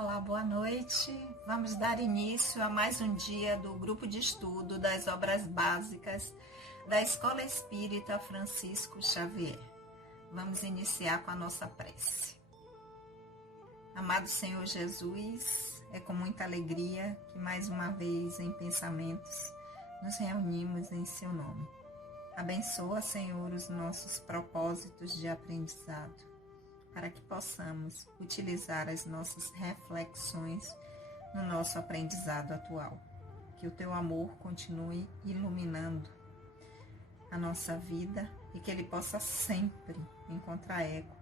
Olá, boa noite. Vamos dar início a mais um dia do grupo de estudo das obras básicas da Escola Espírita Francisco Xavier. Vamos iniciar com a nossa prece. Amado Senhor Jesus, é com muita alegria que mais uma vez em pensamentos nos reunimos em seu nome. Abençoa, Senhor, os nossos propósitos de aprendizado, para que possamos utilizar as nossas reflexões no nosso aprendizado atual. Que o Teu amor continue iluminando a nossa vida e que ele possa sempre encontrar eco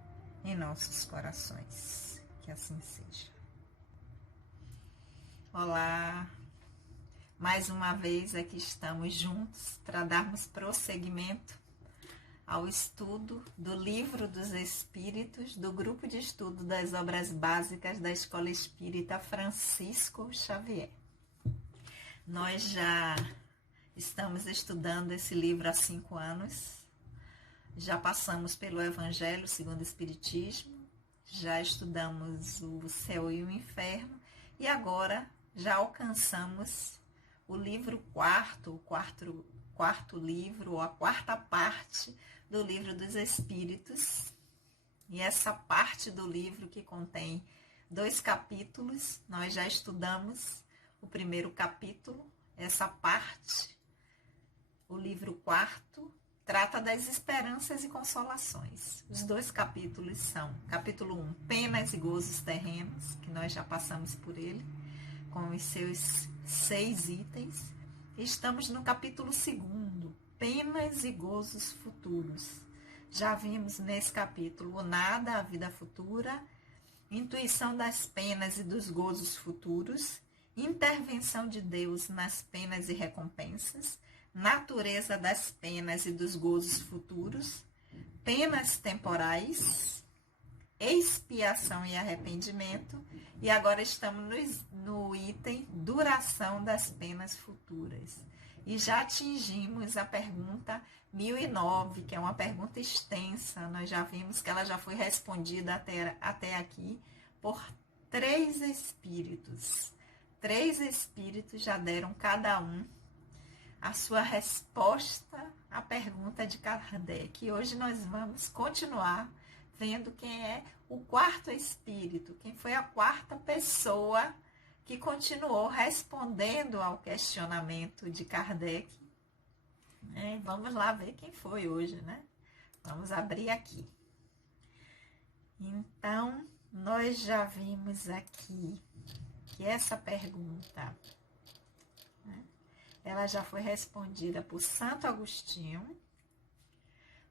em nossos corações. Que assim seja. Olá! Mais uma vez aqui estamos juntos para darmos prosseguimento ao estudo do Livro dos Espíritos, do grupo de estudo das obras básicas da Escola Espírita Francisco Xavier. Nós já estamos estudando esse livro há 5 anos, já passamos pelo Evangelho segundo o Espiritismo, já estudamos o Céu e o Inferno e agora já alcançamos o livro quarto livro, ou a quarta parte do Livro dos Espíritos. E essa parte do livro que contém 2 capítulos, nós já estudamos o primeiro capítulo. Essa parte, o livro quarto, trata das esperanças e consolações. Os 2 capítulos são, capítulo 1, Penas e Gozos Terrenos, que nós já passamos por ele, com os seus 6 itens. Estamos no capítulo 2, Penas e Gozos Futuros. Já vimos nesse capítulo o nada, a vida futura, intuição das penas e dos gozos futuros, intervenção de Deus nas penas e recompensas, natureza das penas e dos gozos futuros, penas temporais, expiação e arrependimento, e agora estamos no item duração das penas futuras. E já atingimos a pergunta 1009, que é uma pergunta extensa. Nós já vimos que ela já foi respondida até aqui por 3 espíritos. 3 espíritos já deram cada um a sua resposta à pergunta de Kardec. E hoje nós vamos continuar vendo quem é o 4º espírito, quem foi a 4ª pessoa que continuou respondendo ao questionamento de Kardec. Vamos lá ver quem foi hoje, né? Vamos abrir aqui. Então, nós já vimos aqui que essa pergunta, né, ela já foi respondida por Santo Agostinho,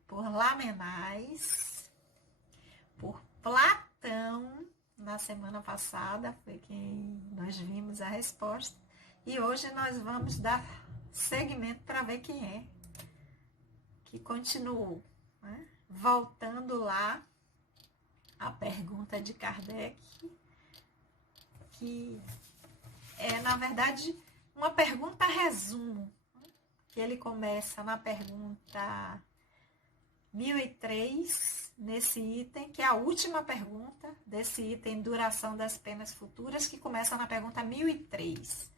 por Lamennais, por Platão. Na semana passada foi quem nós vimos a resposta. E hoje nós vamos dar seguimento para ver quem é que continuou, né? Voltando lá a pergunta de Kardec, que é, na verdade, uma pergunta resumo, que ele começa na pergunta 1003, nesse item, que é a última pergunta desse item, duração das penas futuras, que começa na pergunta 1003.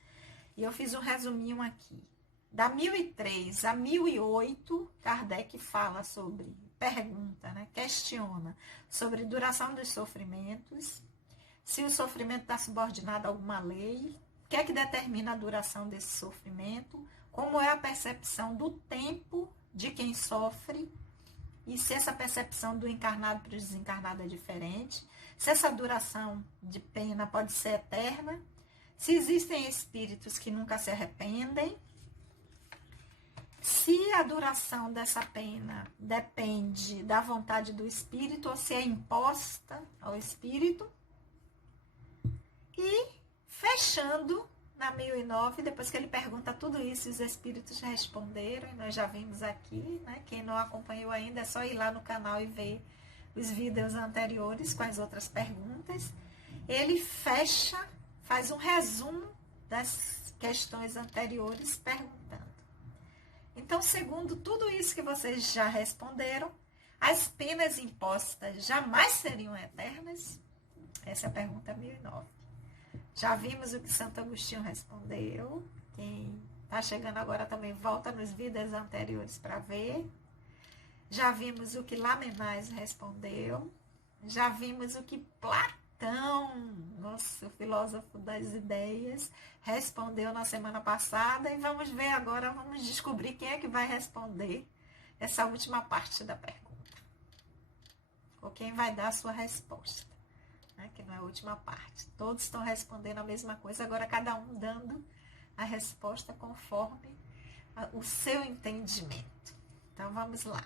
E eu fiz um resuminho aqui. Da 1003 a 1008, Kardec fala sobre, pergunta, né, questiona sobre duração dos sofrimentos, se o sofrimento está subordinado a alguma lei, o que é que determina a duração desse sofrimento, como é a percepção do tempo de quem sofre, e se essa percepção do encarnado para o desencarnado é diferente, se essa duração de pena pode ser eterna, se existem espíritos que nunca se arrependem, se a duração dessa pena depende da vontade do espírito ou se é imposta ao espírito. E fechando na 1009, depois que ele pergunta tudo isso, os espíritos responderam, e nós já vimos aqui, né? Quem não acompanhou ainda é só ir lá no canal e ver os vídeos anteriores com as outras perguntas. Ele fecha, faz um resumo das questões anteriores perguntando. Então, segundo tudo isso que vocês já responderam, as penas impostas jamais seriam eternas? Essa é a pergunta 1009. Já vimos o que Santo Agostinho respondeu. Quem está chegando agora também volta nos vídeos anteriores para ver. Já vimos o que Lamennais respondeu. Já vimos o que Platão, nosso filósofo das ideias, respondeu na semana passada. E vamos ver agora, vamos descobrir quem é que vai responder essa última parte da pergunta. Ou quem vai dar a sua resposta, né? Que não é a última parte. Todos estão respondendo a mesma coisa, agora cada um dando a resposta conforme o seu entendimento. Então vamos lá.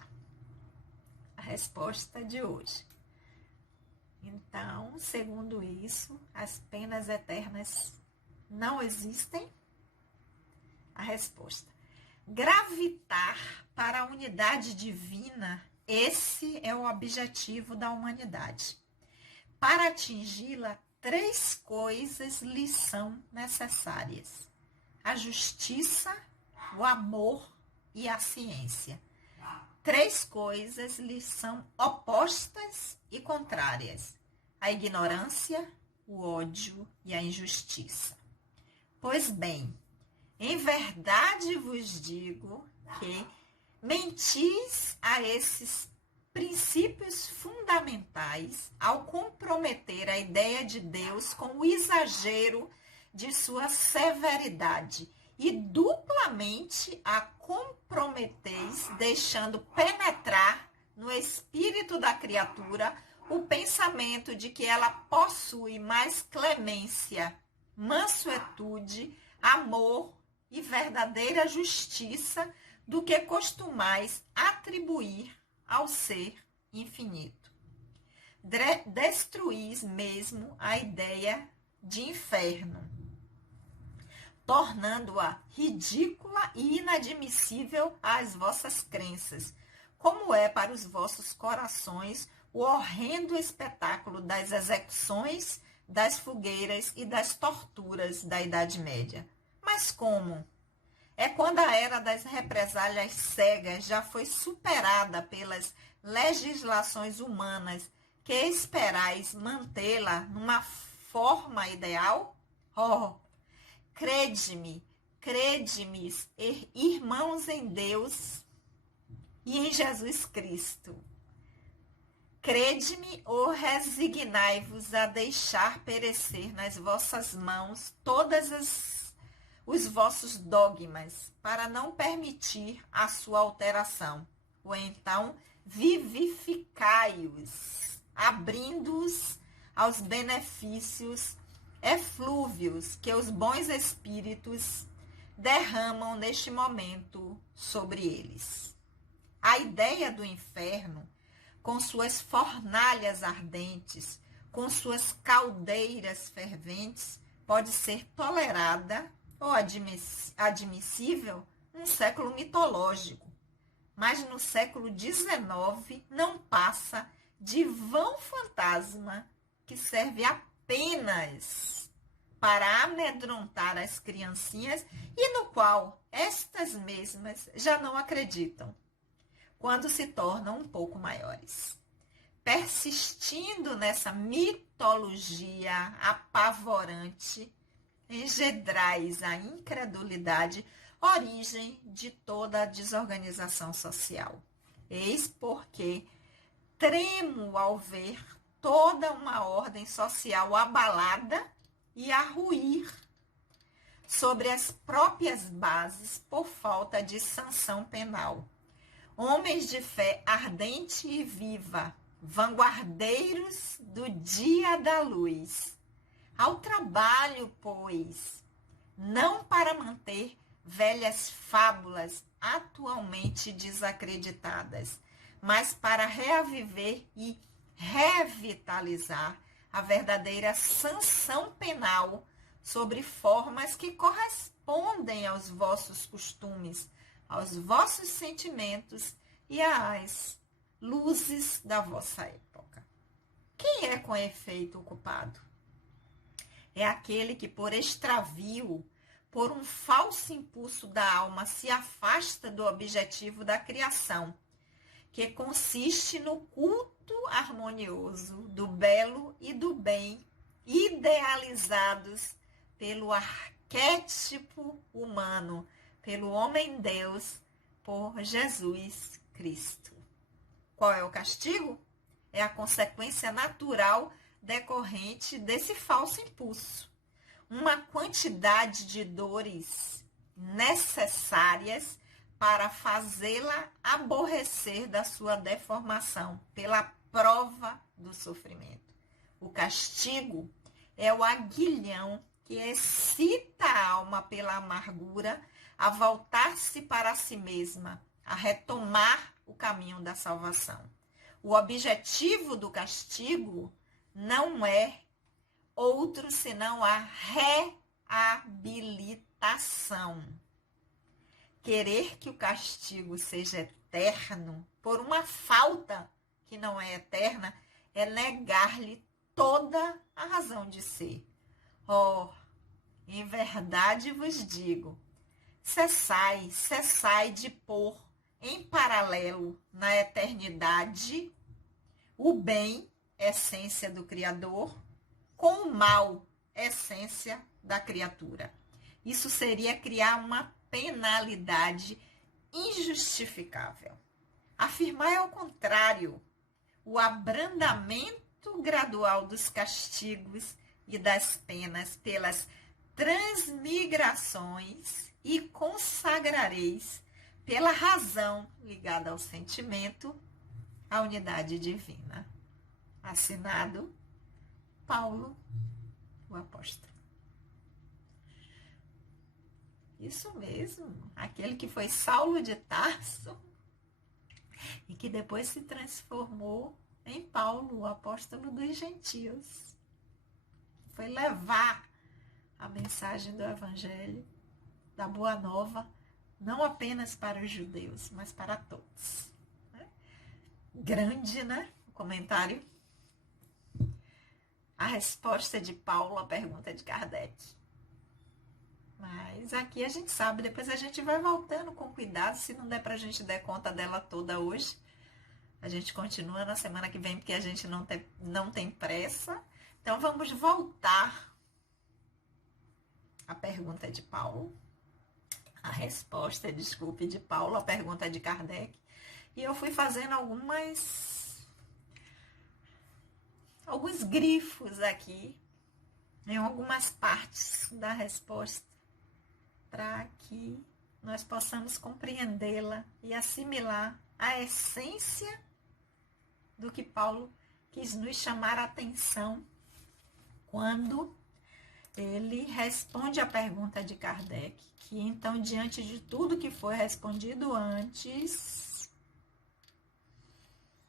A resposta de hoje. Então, segundo isso, as penas eternas não existem? A resposta: gravitar para a unidade divina, esse é o objetivo da humanidade. Para atingi-la, 3 coisas lhe são necessárias: a justiça, o amor e a ciência. 3 coisas lhe são opostas e contrárias: a ignorância, o ódio e a injustiça. Pois bem, em verdade vos digo que mentis a esses princípios fundamentais ao comprometer a ideia de Deus com o exagero de sua severidade e duplamente a comprometeis, deixando penetrar no espírito da criatura o pensamento de que ela possui mais clemência, mansuetude, amor e verdadeira justiça do que costumais atribuir ao ser infinito. Destruís mesmo a ideia de inferno, tornando-a ridícula e inadmissível às vossas crenças, como é para os vossos corações o horrendo espetáculo das execuções, das fogueiras e das torturas da Idade Média. Mas como? É quando a era das represálias cegas já foi superada pelas legislações humanas que esperais mantê-la numa forma ideal? Oh, crede-me, irmãos em Deus e em Jesus Cristo. Crede-me ou resignai-vos a deixar perecer nas vossas mãos os vossos dogmas, para não permitir a sua alteração. Ou então, vivificai-os, abrindo-os aos benefícios eflúvios que os bons espíritos derramam neste momento sobre eles. A ideia do inferno, com suas fornalhas ardentes, com suas caldeiras ferventes, pode ser tolerada ou admissível num século mitológico, mas no século XIX não passa de vão fantasma que serve apenas para amedrontar as criancinhas e no qual estas mesmas já não acreditam quando se tornam um pouco maiores. Persistindo nessa mitologia apavorante, engendrais a incredulidade, origem de toda a desorganização social. Eis porque tremo ao ver toda uma ordem social abalada e a ruir sobre as próprias bases por falta de sanção penal. Homens de fé ardente e viva, vanguardeiros do dia da luz. Ao trabalho, pois, não para manter velhas fábulas atualmente desacreditadas, mas para reaviver e revitalizar a verdadeira sanção penal sobre formas que correspondem aos vossos costumes, aos vossos sentimentos e às luzes da vossa época. Quem é com efeito o culpado? É aquele que por extravio, por um falso impulso da alma, se afasta do objetivo da criação, que consiste no culto harmonioso do belo e do bem idealizados pelo arquétipo humano, pelo homem-deus, por Jesus Cristo. Qual é o castigo? É a consequência natural decorrente desse falso impulso. Uma quantidade de dores necessárias para fazê-la aborrecer da sua deformação, pela prova do sofrimento. O castigo é o aguilhão que excita a alma pela amargura a voltar-se para si mesma, a retomar o caminho da salvação. O objetivo do castigo não é outro senão a reabilitação. Querer que o castigo seja eterno por uma falta que não é eterna é negar-lhe toda a razão de ser. Oh, em verdade vos digo, cessai de pôr em paralelo na eternidade o bem, essência do Criador, com o mal, essência da criatura. Isso seria criar uma penalidade injustificável. Afirmar é o contrário, o abrandamento gradual dos castigos e das penas pelas transmigrações e consagrareis pela razão ligada ao sentimento, a unidade divina. Assinado Paulo, o apóstolo. Isso mesmo, aquele que foi Saulo de Tarso e que depois se transformou em Paulo, o apóstolo dos gentios. Foi levar a mensagem do Evangelho, da Boa Nova, não apenas para os judeus, mas para todos. Grande, né? O comentário. A resposta de Paulo à pergunta de Kardec. Mas aqui a gente sabe, depois a gente vai voltando com cuidado, se não der pra gente dar conta dela toda hoje. A gente continua na semana que vem, porque a gente não tem pressa. Então vamos voltar à pergunta de Paulo. A resposta, desculpe, de Paulo, a pergunta de Kardec. E eu fui fazendo alguns grifos aqui, em algumas partes da resposta, para que nós possamos compreendê-la e assimilar a essência do que Paulo quis nos chamar a atenção quando ele responde a pergunta de Kardec, que então, diante de tudo que foi respondido antes,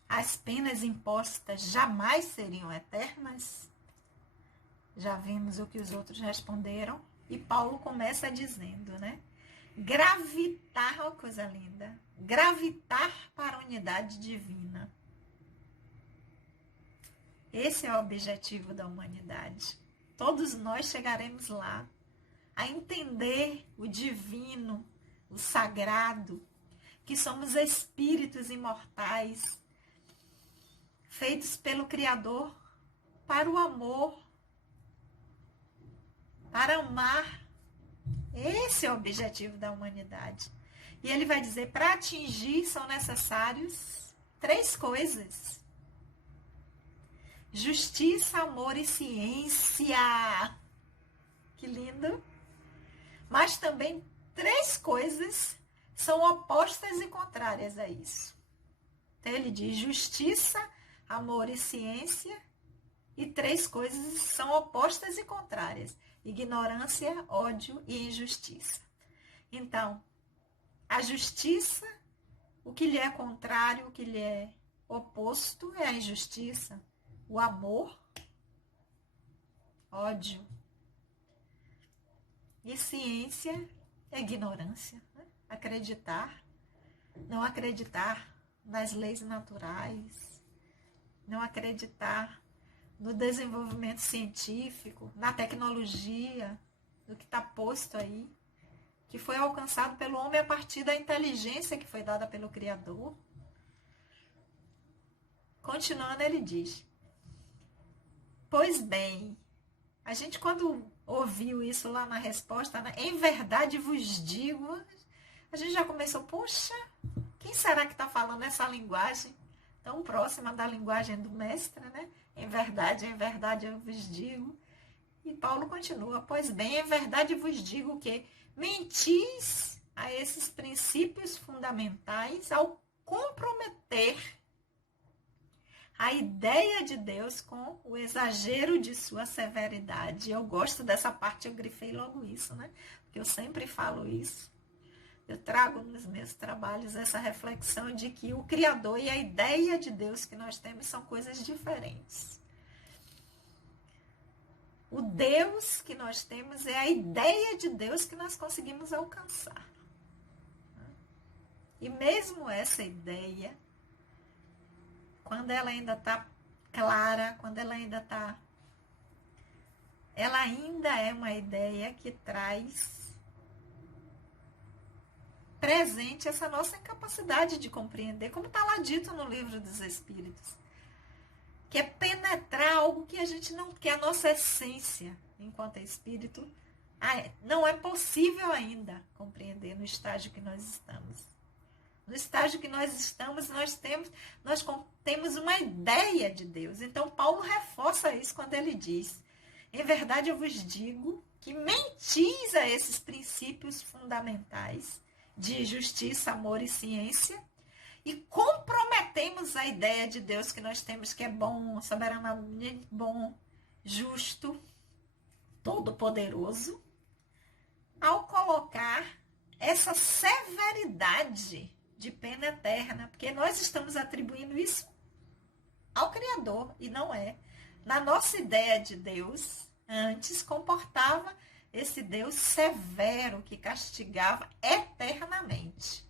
as penas impostas jamais seriam eternas? Já vimos o que os outros responderam. E Paulo começa dizendo, né? Gravitar, ó coisa linda, gravitar para a unidade divina. Esse é o objetivo da humanidade. Todos nós chegaremos lá a entender o divino, o sagrado, que somos espíritos imortais, feitos pelo Criador para o amor, para amar. Esse é o objetivo da humanidade. E ele vai dizer, para atingir são necessários 3 coisas. Justiça, amor e ciência. Que lindo. Mas também 3 coisas são opostas e contrárias a isso. Então ele diz justiça, amor e ciência. E 3 coisas são opostas e contrárias. Ignorância, ódio e injustiça. Então, a justiça, o que lhe é contrário, o que lhe é oposto é a injustiça. O amor, ódio. E ciência é ignorância. Né? Acreditar, não acreditar nas leis naturais, não acreditar no desenvolvimento científico, na tecnologia, do que está posto aí, que foi alcançado pelo homem a partir da inteligência que foi dada pelo Criador. Continuando, ele diz, pois bem, A gente, quando ouviu isso lá na resposta, né? Em verdade vos digo, a gente já começou, poxa, quem será que está falando essa linguagem tão próxima da linguagem do mestre, né? Em verdade eu vos digo. E Paulo continua, pois bem, em verdade vos digo que mentis a esses princípios fundamentais ao comprometer a ideia de Deus com o exagero de sua severidade. Eu gosto dessa parte, eu grifei logo isso, né? Porque eu sempre falo isso. Eu trago nos meus trabalhos essa reflexão de que o Criador e a ideia de Deus que nós temos são coisas diferentes. O Deus que nós temos é a ideia de Deus que nós conseguimos alcançar. E mesmo essa ideia, quando ela ainda está clara, quando ela ainda é uma ideia que traz presente essa nossa incapacidade de compreender, como está lá dito no Livro dos Espíritos, que é penetrar algo que a gente não quer, a nossa essência enquanto espírito, não é possível ainda compreender no estágio que nós estamos. No estágio que nós estamos, nós temos uma ideia de Deus. Então, Paulo reforça isso quando ele diz, em verdade eu vos digo que mentis a esses princípios fundamentais de justiça, amor e ciência, e comprometemos a ideia de Deus que nós temos, que é bom, soberanamente bom, justo, todo-poderoso, ao colocar essa severidade de pena eterna, porque nós estamos atribuindo isso ao Criador, e não é. Na nossa ideia de Deus, antes comportava esse Deus severo que castigava eternamente.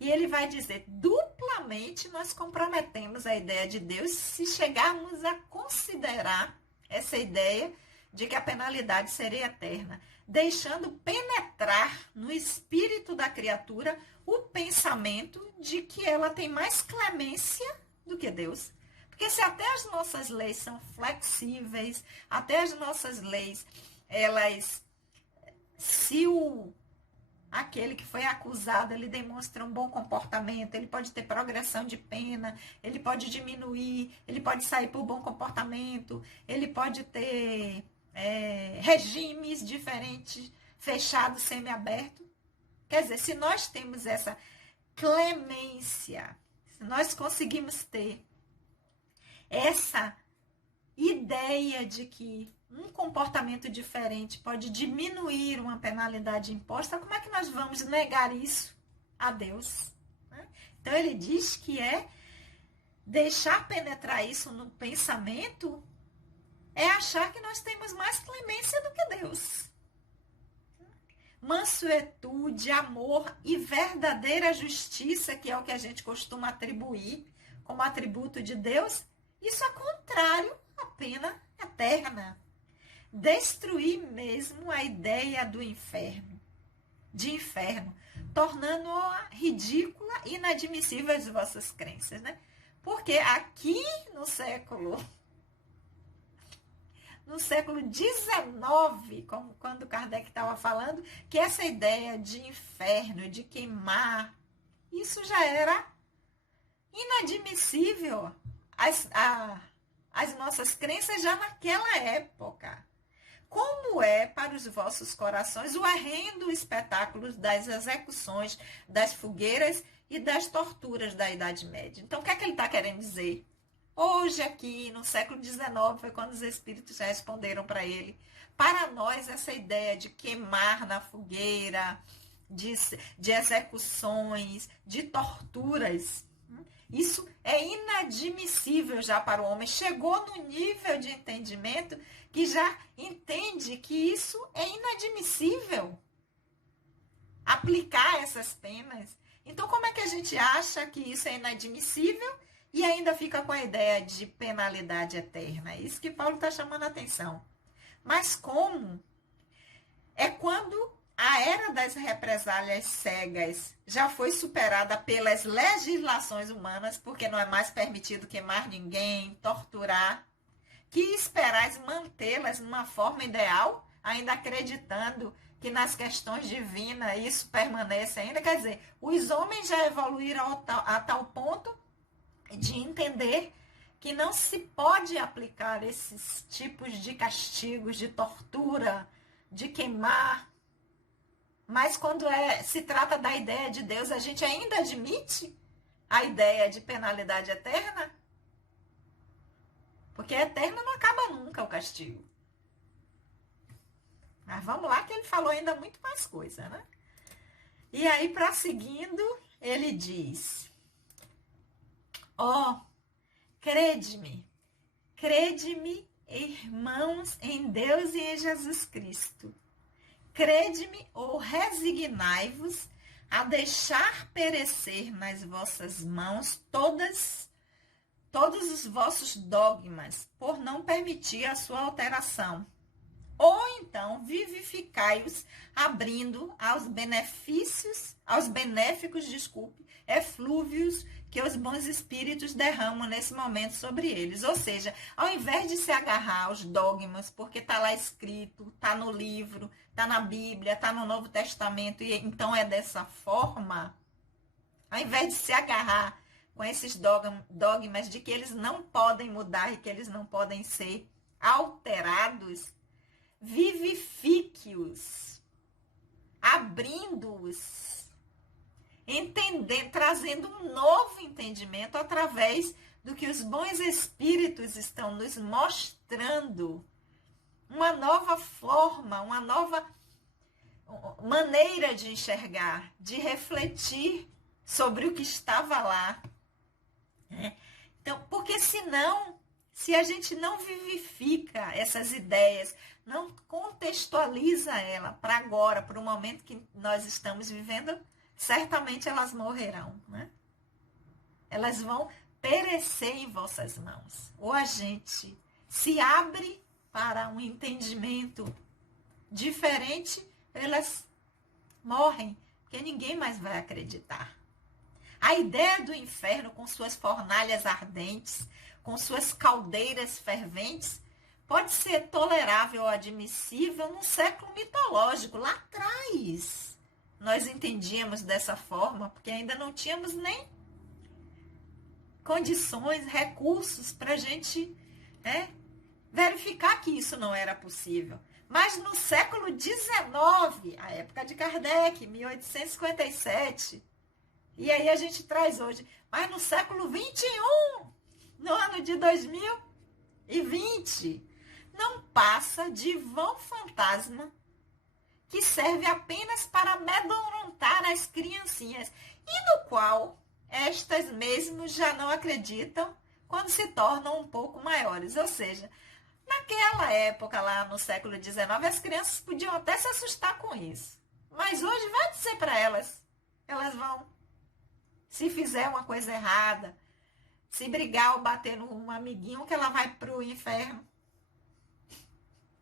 E ele vai dizer, duplamente nós comprometemos a ideia de Deus se chegarmos a considerar essa ideia de que a penalidade seria eterna, deixando penetrar no espírito da criatura o pensamento de que ela tem mais clemência do que Deus. Porque se até as nossas leis são flexíveis, até as nossas leis, se aquele que foi acusado, ele demonstra um bom comportamento, ele pode ter progressão de pena, ele pode diminuir, ele pode sair por bom comportamento, ele pode ter regimes diferentes, fechados, semiabertos. Quer dizer, se nós temos essa clemência, se nós conseguimos ter essa ideia de que um comportamento diferente pode diminuir uma penalidade imposta, como é que nós vamos negar isso a Deus? Então, ele diz que deixar penetrar isso no pensamento é achar que nós temos mais clemência do que Deus. Mansuetude, amor e verdadeira justiça, que é o que a gente costuma atribuir como atributo de Deus, isso é contrário à pena eterna. Destruir mesmo a ideia do inferno, tornando-a ridícula e inadmissível às vossas crenças, né? Porque aqui no século XIX, como quando Kardec estava falando, que essa ideia de inferno, de queimar, isso já era inadmissível às nossas crenças já naquela época. Como é para os vossos corações o horrendo espetáculo das execuções, das fogueiras e das torturas da Idade Média? Então, o que é que ele está querendo dizer? Hoje, aqui, no século XIX, foi quando os espíritos responderam para ele. Para nós, essa ideia de queimar na fogueira, de execuções, de torturas, isso é inadmissível já para o homem. Chegou no nível de entendimento que já entende que isso é inadmissível. Aplicar essas penas. Então, como é que a gente acha que isso é inadmissível e ainda fica com a ideia de penalidade eterna? É isso que Paulo está chamando a atenção. Mas como? É quando a era das represálias cegas já foi superada pelas legislações humanas, porque não é mais permitido queimar ninguém, torturar. Que esperais mantê-las numa forma ideal, ainda acreditando que nas questões divinas isso permanece ainda? Quer dizer, os homens já evoluíram a tal ponto de entender que não se pode aplicar esses tipos de castigos, de tortura, de queimar. Mas quando se trata da ideia de Deus, a gente ainda admite a ideia de penalidade eterna? Porque eterno não acaba nunca o castigo. Mas vamos lá que ele falou ainda muito mais coisa, né? E aí, prosseguindo, ele diz: ó, crede-me, irmãos, em Deus e em Jesus Cristo. Crede-me ou resignai-vos a deixar perecer nas vossas mãos todos os vossos dogmas, por não permitir a sua alteração. Ou então vivificai-os, abrindo aos benéficos, eflúvios que os bons espíritos derramam nesse momento sobre eles. Ou seja, ao invés de se agarrar aos dogmas, porque está lá escrito, está no livro, está na Bíblia, está no Novo Testamento, e então é dessa forma, ao invés de se agarrar com esses dogmas de que eles não podem mudar e que eles não podem ser alterados, vivifique-os, abrindo-os, trazendo um novo entendimento através do que os bons espíritos estão nos mostrando, uma nova forma, uma nova maneira de enxergar, de refletir sobre o que estava lá. Então, porque senão, se a gente não vivifica essas ideias, não contextualiza ela para agora, para o momento que nós estamos vivendo, certamente elas morrerão, né? Elas vão perecer em vossas mãos. Ou a gente se abre para um entendimento diferente, elas morrem, porque ninguém mais vai acreditar. A ideia do inferno com suas fornalhas ardentes, com suas caldeiras ferventes, pode ser tolerável ou admissível num século mitológico, lá atrás. Nós entendíamos dessa forma, porque ainda não tínhamos nem condições, recursos para a gente verificar que isso não era possível. Mas no século XIX, a época de Kardec, 1857, e aí a gente traz hoje, mas no século XXI, no ano de 2020, não passa de vão fantasma que serve apenas para amedrontar as criancinhas, e no qual estas mesmo já não acreditam quando se tornam um pouco maiores. Ou seja, naquela época, lá no século XIX, as crianças podiam até se assustar com isso. Mas hoje vai dizer para elas, elas vão, se fizer uma coisa errada, se brigar ou bater num amiguinho, que ela vai pro inferno.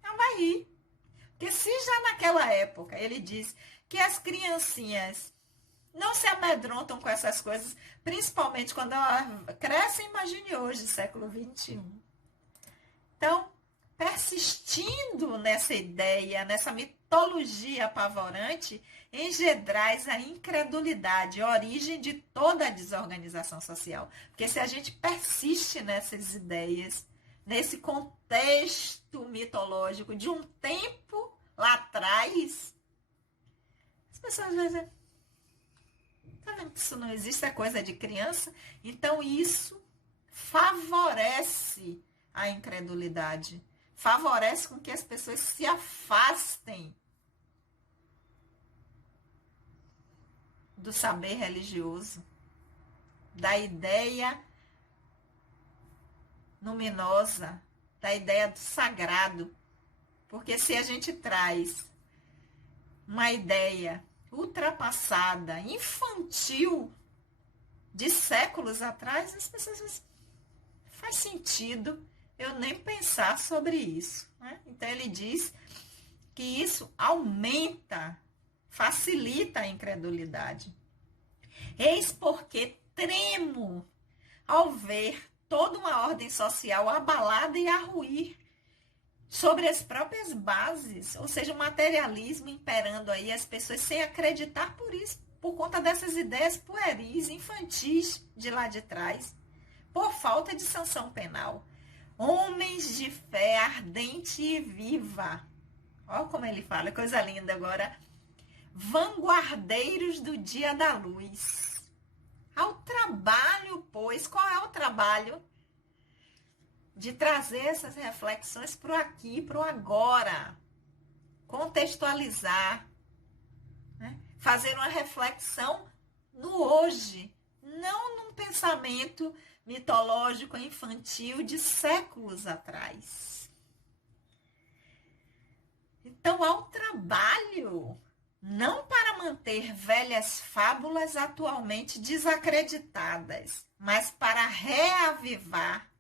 Ela vai rir. Porque se já naquela época ele diz que as criancinhas não se amedrontam com essas coisas, principalmente quando elas crescem, imagine hoje, século XXI. Então, persistindo nessa ideia, nessa mitologia apavorante, engendrais a incredulidade, a origem de toda a desorganização social. Porque se a gente persiste nessas ideias, nesse contexto mitológico de um tempo lá atrás, as pessoas vão dizer, tá vendo que isso não existe, é coisa de criança? Então isso favorece a incredulidade, favorece com que as pessoas se afastem do saber religioso, da ideia luminosa, da ideia do sagrado. Porque se a gente traz uma ideia ultrapassada, infantil, de séculos atrás, as pessoas dizem, faz sentido eu nem pensar sobre isso, né? Então ele diz que isso aumenta, facilita a incredulidade. Eis porque tremo ao ver toda uma ordem social abalada e a ruir sobre as próprias bases, ou seja, o materialismo imperando aí, as pessoas sem acreditar por isso, por conta dessas ideias pueris, infantis de lá de trás, por falta de sanção penal. Homens de fé ardente e viva. Olha como ele fala, coisa linda agora. Vanguardeiros do dia da luz. Ao trabalho, pois, qual é o trabalho? De trazer essas reflexões para o aqui, para o agora. Contextualizar, né? Fazer uma reflexão no hoje, não num pensamento mitológico infantil de séculos atrás. Então, ao trabalho, não para manter velhas fábulas atualmente desacreditadas, mas para reavivar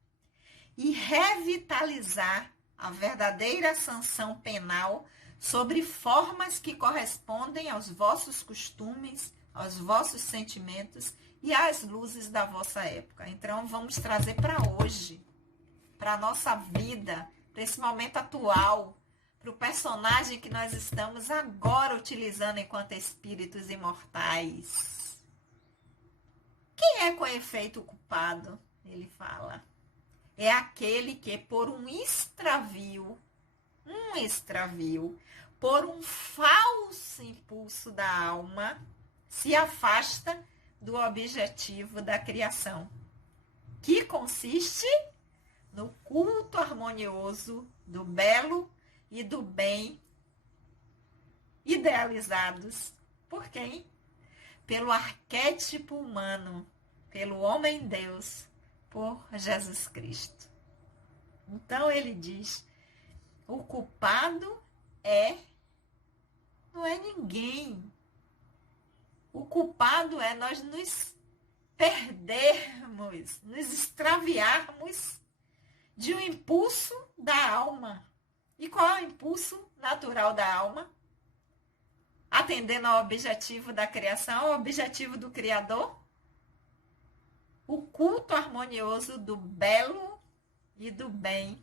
e revitalizar a verdadeira sanção penal sobre formas que correspondem aos vossos costumes, aos vossos sentimentos e às luzes da vossa época. Então, vamos trazer para hoje, para a nossa vida, para esse momento atual, para o personagem que nós estamos agora utilizando enquanto espíritos imortais. Quem é com efeito o culpado? Ele fala. É aquele que por um extravio, por um falso impulso da alma, se afasta do objetivo da criação, que consiste no culto harmonioso do belo e do bem, idealizados por quem? Pelo arquétipo humano, pelo homem-deus, por Jesus Cristo. Então ele diz, o culpado não é ninguém. O culpado é nós nos perdermos, nos extraviarmos de um impulso da alma. E qual é o impulso natural da alma? Atendendo ao objetivo da criação, ao objetivo do Criador? O culto harmonioso do belo e do bem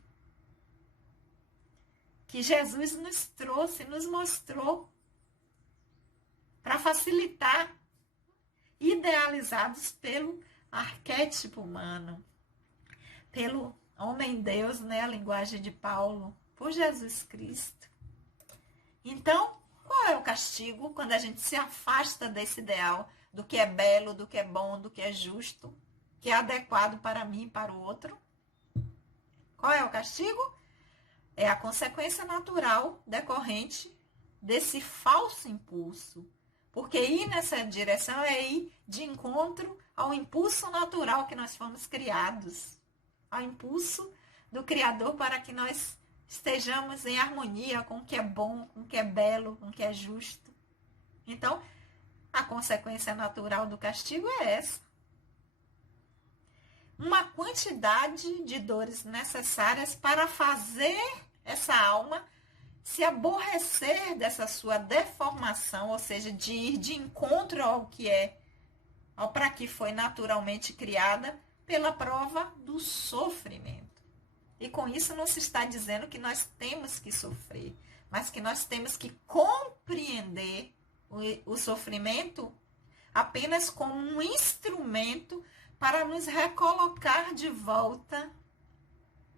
que Jesus nos trouxe, nos mostrou para facilitar, idealizados pelo arquétipo humano, pelo homem-deus, né, a linguagem de Paulo, por Jesus Cristo. Então, qual é o castigo quando a gente se afasta desse ideal do que é belo, do que é bom, do que é justo, que é adequado para mim e para o outro? Qual é o castigo? É a consequência natural decorrente desse falso impulso. Porque ir nessa direção é ir de encontro ao impulso natural que nós fomos criados. Ao impulso do Criador para que nós estejamos em harmonia com o que é bom, com o que é belo, com o que é justo. Então, a consequência natural do castigo é essa. Uma quantidade de dores necessárias para fazer essa alma se aborrecer dessa sua deformação, ou seja, de ir de encontro ao que é, ao para que foi naturalmente criada, pela prova do sofrimento. E com isso não se está dizendo que nós temos que sofrer, mas que nós temos que compreender o sofrimento apenas como um instrumento para nos recolocar de volta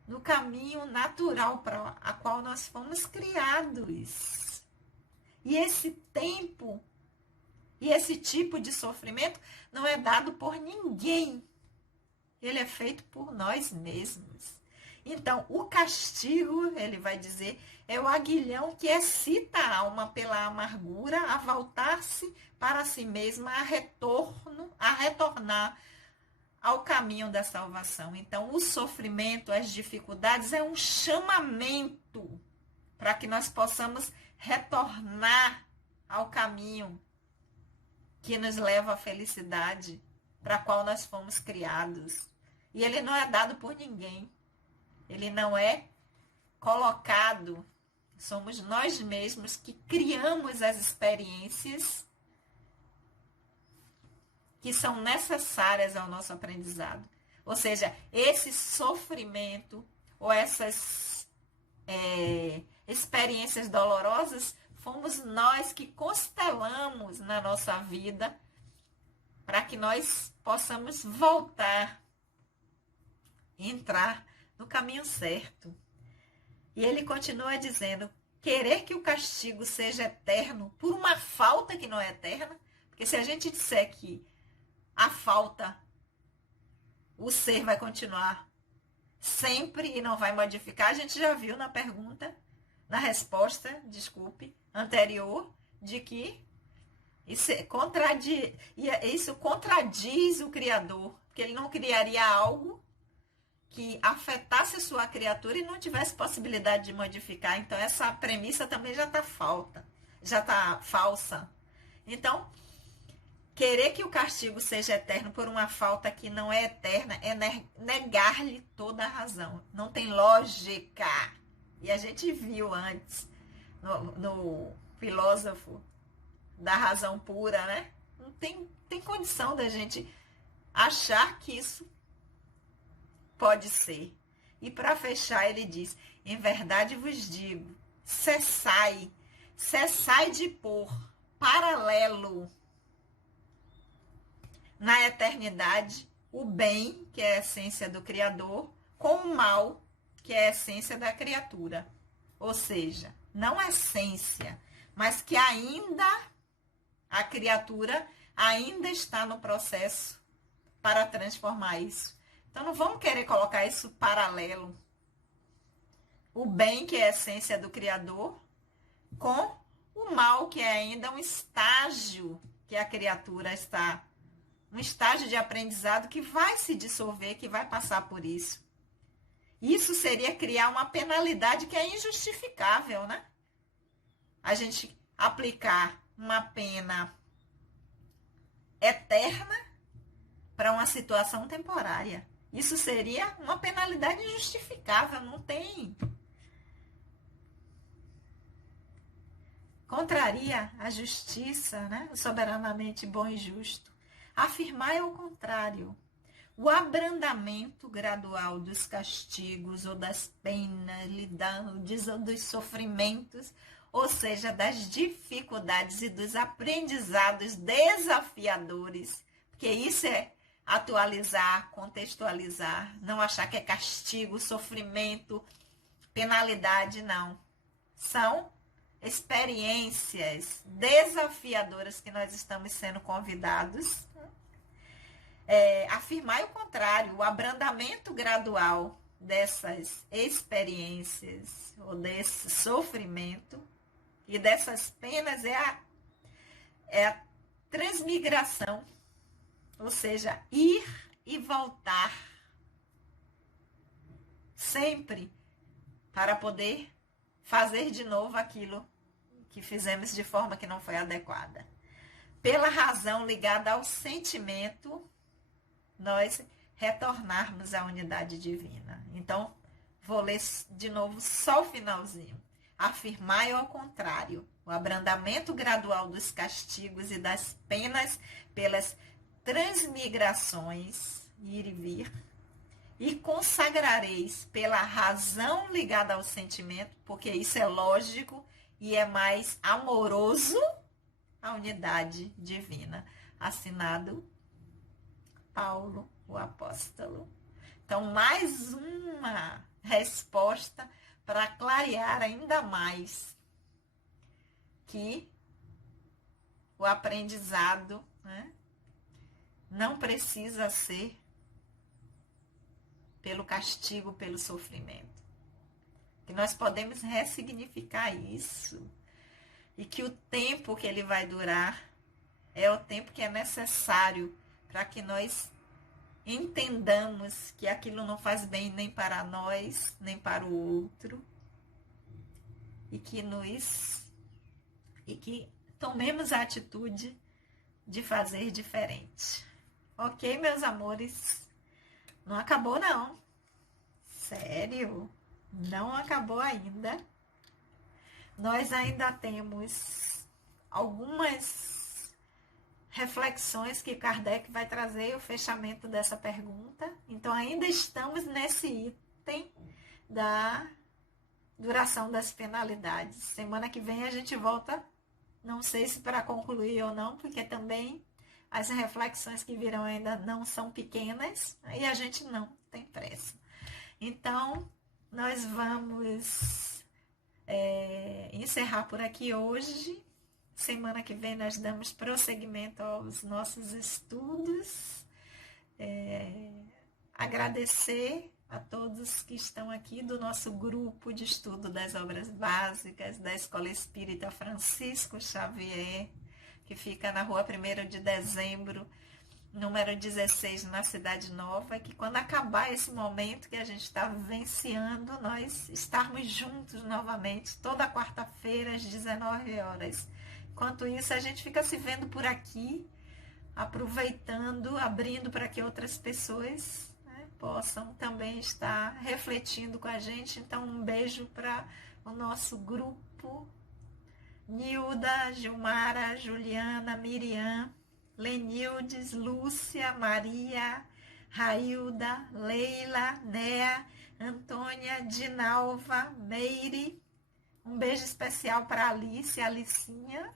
no caminho natural para a qual nós fomos criados. E esse tempo e esse tipo de sofrimento não é dado por ninguém. Ele é feito por nós mesmos. Então, o castigo, ele vai dizer, é o aguilhão que excita a alma pela amargura a voltar-se para si mesma, a retornar ao caminho da salvação. Então, o sofrimento, as dificuldades é um chamamento para que nós possamos retornar ao caminho que nos leva à felicidade, para a qual nós fomos criados. E ele não é dado por ninguém. Ele não é colocado. Somos nós mesmos que criamos as experiências que são necessárias ao nosso aprendizado. Ou seja, esse sofrimento ou essas experiências dolorosas, fomos nós que constelamos na nossa vida para que nós possamos voltar e entrar no caminho certo. E ele continua dizendo, querer que o castigo seja eterno por uma falta que não é eterna, porque se a gente disser que a falta, o ser vai continuar sempre e não vai modificar, a gente já viu na pergunta, na resposta, anterior, de que isso contradiz o Criador, porque ele não criaria algo que afetasse a sua criatura e não tivesse possibilidade de modificar. Então, essa premissa também já está falsa. Então, querer que o castigo seja eterno por uma falta que não é eterna é negar-lhe toda a razão. Não tem lógica. E a gente viu antes, no filósofo da razão pura, né? Não tem condição da gente achar que isso pode ser. E para fechar, ele diz, em verdade vos digo, cessai de pôr paralelo na eternidade o bem, que é a essência do Criador, com o mal, que é a essência da criatura. Ou seja, não a essência, mas que ainda a criatura ainda está no processo para transformar isso. Então, não vamos querer colocar isso paralelo. O bem, que é a essência do Criador, com o mal, que é ainda um estágio que a criatura está, um estágio de aprendizado que vai se dissolver, que vai passar por isso. Isso seria criar uma penalidade que é injustificável, né? A gente aplicar uma pena eterna para uma situação temporária. Isso seria uma penalidade injustificável, não tem. Contraria a justiça, né? O soberanamente bom e justo. Afirmar é o contrário. O abrandamento gradual dos castigos ou das penas, lidando dos sofrimentos, ou seja, das dificuldades e dos aprendizados desafiadores, porque isso é atualizar, contextualizar, não achar que é castigo, sofrimento, penalidade, não. São experiências desafiadoras que nós estamos sendo convidados. Afirmar o contrário, o abrandamento gradual dessas experiências ou desse sofrimento e dessas penas é a transmigração. Ou seja, ir e voltar sempre para poder fazer de novo aquilo que fizemos de forma que não foi adequada. Pela razão ligada ao sentimento, nós retornarmos à unidade divina. Então, vou ler de novo só o finalzinho. Afirmai ao contrário, o abrandamento gradual dos castigos e das penas pelas transmigrações, ir e vir, e consagrareis pela razão ligada ao sentimento, porque isso é lógico e é mais amoroso, a unidade divina. Assinado Paulo, o apóstolo. Então, mais uma resposta para clarear ainda mais que o aprendizado, né, não precisa ser pelo castigo, pelo sofrimento. Que nós podemos ressignificar isso. E que o tempo que ele vai durar é o tempo que é necessário para que nós entendamos que aquilo não faz bem nem para nós, nem para o outro. E que tomemos a atitude de fazer diferente. Ok, meus amores? Não acabou, não. Sério? Não acabou ainda. Nós ainda temos algumas reflexões que Kardec vai trazer o fechamento dessa pergunta. Então, ainda estamos nesse item da duração das penalidades. Semana que vem a gente volta, não sei se para concluir ou não, porque também as reflexões que virão ainda não são pequenas e a gente não tem pressa. Então, nós vamos encerrar por aqui hoje. Semana que vem nós damos prosseguimento aos nossos estudos. Agradecer a todos que estão aqui do nosso grupo de estudo das obras básicas da Escola Espírita Francisco Xavier, que fica na rua 1º de dezembro, número 16, na Cidade Nova, que quando acabar esse momento que a gente está vivenciando, nós estarmos juntos novamente, toda quarta-feira às 19 horas. Enquanto isso, a gente fica se vendo por aqui, aproveitando, abrindo para que outras pessoas possam também estar refletindo com a gente. Então, um beijo para o nosso grupo. Nilda, Gilmara, Juliana, Miriam, Lenildes, Lúcia, Maria, Railda, Leila, Néa, Antônia, Dinalva, Meire. Um beijo especial para Alice, Alicinha,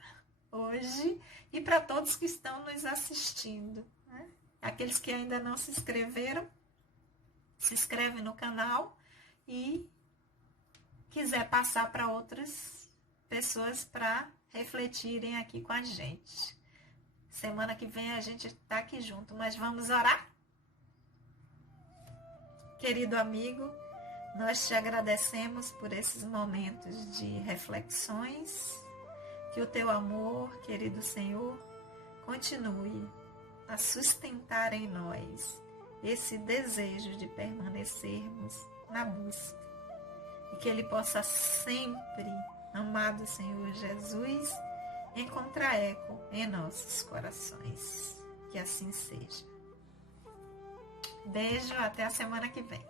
hoje, e para todos que estão nos assistindo. Aqueles que ainda não se inscreveram, se inscreve no canal e quiser passar para outras pessoas para refletirem aqui com a gente. Semana que vem a gente está aqui junto, mas vamos orar? Querido amigo, nós te agradecemos por esses momentos de reflexões, que o teu amor, querido Senhor, continue a sustentar em nós esse desejo de permanecermos na busca e que Ele possa sempre, amado Senhor Jesus, encontrar eco em nossos corações. Que assim seja. Beijo, até a semana que vem.